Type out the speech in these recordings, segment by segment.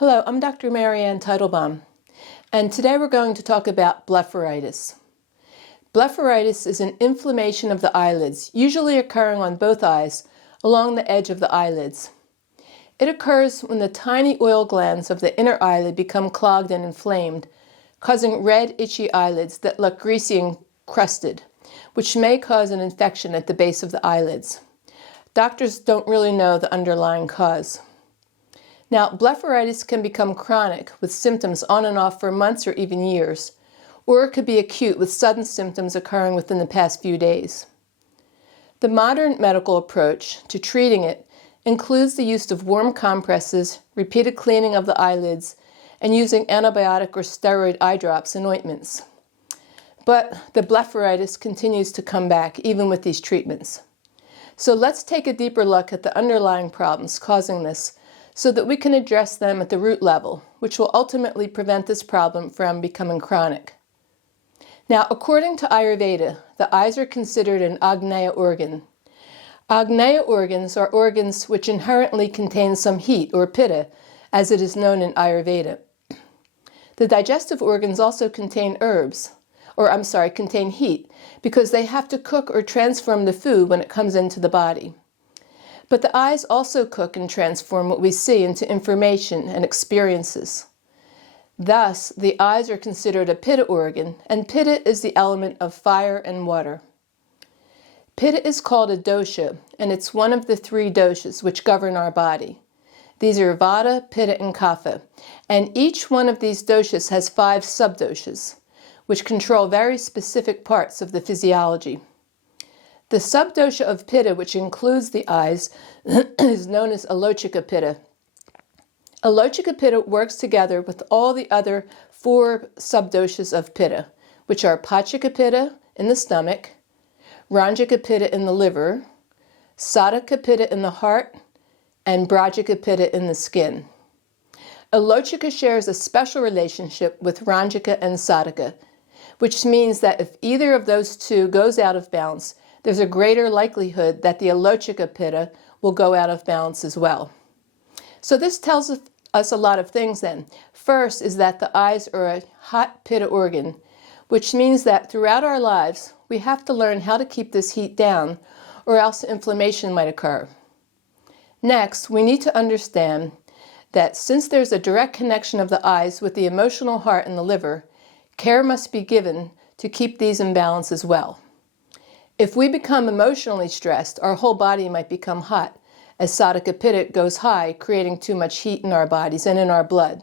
Hello, I'm Dr. Marianne Teitelbaum, and today we're going to talk about blepharitis. Blepharitis is an inflammation of the eyelids, usually occurring on both eyes, along the edge of the eyelids. It occurs when the tiny oil glands of the inner eyelid become clogged and inflamed, causing red, itchy eyelids that look greasy and crusted, which may cause an infection at the base of the eyelids. Doctors don't really know the underlying cause. Now, blepharitis can become chronic with symptoms on and off for months or even years, or it could be acute with sudden symptoms occurring within the past few days. The modern medical approach to treating it includes the use of warm compresses, repeated cleaning of the eyelids, and using antibiotic or steroid eye drops and ointments. But the blepharitis continues to come back even with these treatments. So let's take a deeper look at the underlying problems causing this so that we can address them at the root level, which will ultimately prevent this problem from becoming chronic. Now, according to Ayurveda, the eyes are considered an Agneya organ. Agneya organs are organs which inherently contain some heat, or Pitta, as it is known in Ayurveda. The digestive organs also contain contain heat, because they have to cook or transform the food when it comes into the body. But the eyes also cook and transform what we see into information and experiences. Thus, the eyes are considered a Pitta organ, and Pitta is the element of fire and water. Pitta is called a dosha, and it's one of the three doshas which govern our body. These are Vata, Pitta, and Kapha, and each one of these doshas has 5 subdoshas, which control very specific parts of the physiology. The subdosha of Pitta, which includes the eyes, is known as Alochika Pitta. Alochika Pitta works together with all the other 4 subdoshas of Pitta, which are Pachika Pitta in the stomach, Ranjaka Pitta in the liver, Sadhaka Pitta in the heart, and Brajika Pitta in the skin. Alochika shares a special relationship with Ranjaka and Sadhaka, which means that if either of those two goes out of balance, there's a greater likelihood that the Alochika Pitta will go out of balance as well. So this tells us a lot of things then. First is that the eyes are a hot Pitta organ, which means that throughout our lives, we have to learn how to keep this heat down, or else inflammation might occur. Next, we need to understand that since there's a direct connection of the eyes with the emotional heart and the liver, care must be given to keep these in balance as well. If we become emotionally stressed, our whole body might become hot, as Sadhaka Pitta goes high, creating too much heat in our bodies and in our blood,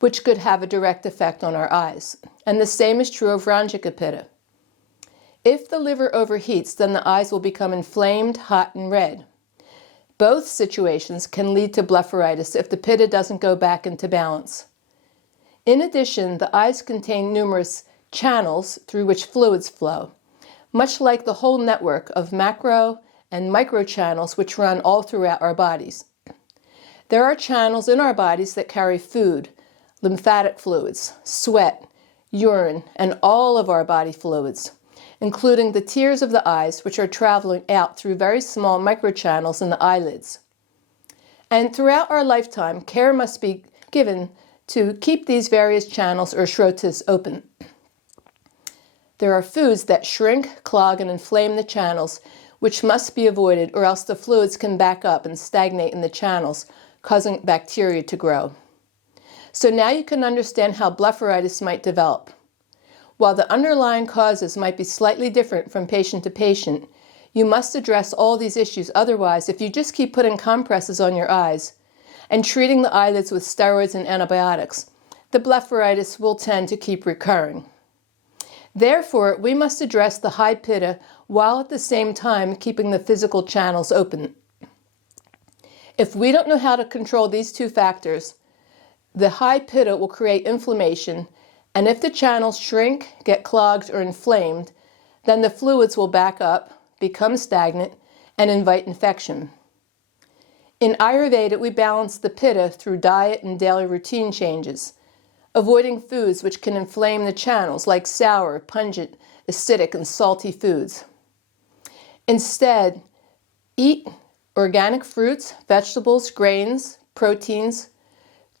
which could have a direct effect on our eyes. And the same is true of Ranjaka Pitta. If the liver overheats, then the eyes will become inflamed, hot, and red. Both situations can lead to blepharitis if the Pitta doesn't go back into balance. In addition, the eyes contain numerous channels through which fluids flow, much like the whole network of macro and micro channels which run all throughout our bodies. There are channels in our bodies that carry food, lymphatic fluids, sweat, urine, and all of our body fluids, including the tears of the eyes, which are traveling out through very small microchannels in the eyelids. And throughout our lifetime, care must be given to keep these various channels or shrotas open. There are foods that shrink, clog, and inflame the channels, which must be avoided, or else the fluids can back up and stagnate in the channels, causing bacteria to grow. So now you can understand how blepharitis might develop. While the underlying causes might be slightly different from patient to patient, you must address all these issues. Otherwise, if you just keep putting compresses on your eyes and treating the eyelids with steroids and antibiotics, the blepharitis will tend to keep recurring. Therefore, we must address the high Pitta while at the same time keeping the physical channels open. If we don't know how to control these 2 factors, the high Pitta will create inflammation, and if the channels shrink, get clogged, or inflamed, then the fluids will back up, become stagnant, and invite infection. In Ayurveda, we balance the Pitta through diet and daily routine changes, avoiding foods which can inflame the channels like sour, pungent, acidic, and salty foods. Instead, eat organic fruits, vegetables, grains, proteins,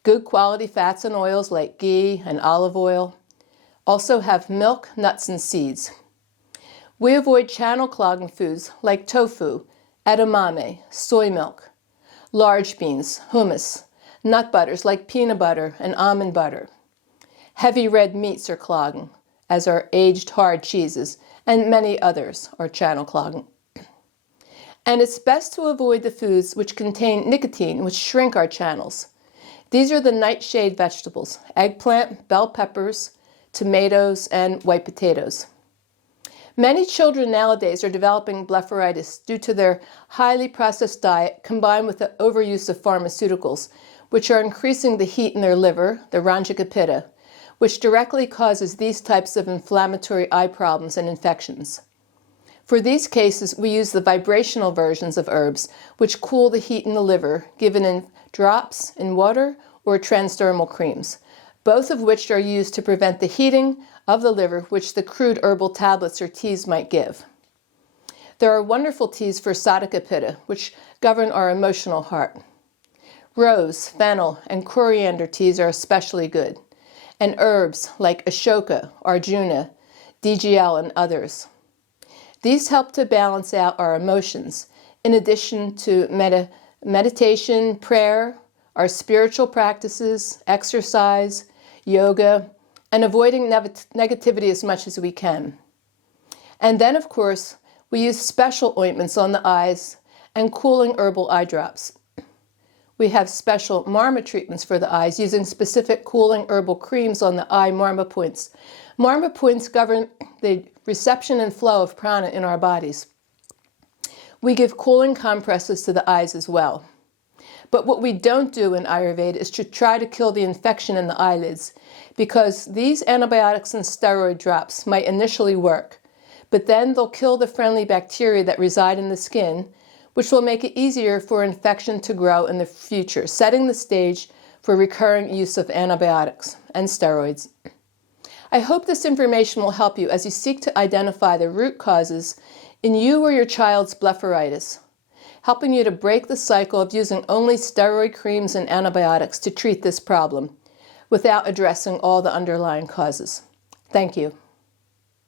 good quality fats and oils like ghee and olive oil. Also have milk, nuts, and seeds. We avoid channel clogging foods like tofu, edamame, soy milk, large beans, hummus, nut butters like peanut butter and almond butter. Heavy red meats are clogging, as are aged hard cheeses, and many others are channel clogging. And it's best to avoid the foods which contain nicotine, which shrink our channels. These are the nightshade vegetables: eggplant, bell peppers, tomatoes, and white potatoes. Many children nowadays are developing blepharitis due to their highly processed diet combined with the overuse of pharmaceuticals, which are increasing the heat in their liver, the ranjaka pitta, which directly causes these types of inflammatory eye problems and infections. For these cases, we use the vibrational versions of herbs, which cool the heat in the liver, given in drops in water or transdermal creams, both of which are used to prevent the heating of the liver, which the crude herbal tablets or teas might give. There are wonderful teas for sadhaka pitta, which govern our emotional heart. Rose, fennel, and coriander teas are especially good, and herbs like ashoka, arjuna, DGL, and others. These help to balance out our emotions, in addition to meditation, prayer, our spiritual practices, exercise, yoga, and avoiding negativity as much as we can. And then, of course, we use special ointments on the eyes and cooling herbal eye drops. We have special marma treatments for the eyes using specific cooling herbal creams on the eye marma points. Marma points govern the reception and flow of prana in our bodies. We give cooling compresses to the eyes as well. But what we don't do in Ayurveda is to try to kill the infection in the eyelids, because these antibiotics and steroid drops might initially work, but then they'll kill the friendly bacteria that reside in the skin, which will make it easier for infection to grow in the future, setting the stage for recurring use of antibiotics and steroids. I hope this information will help you as you seek to identify the root causes in you or your child's blepharitis, helping you to break the cycle of using only steroid creams and antibiotics to treat this problem without addressing all the underlying causes. Thank you.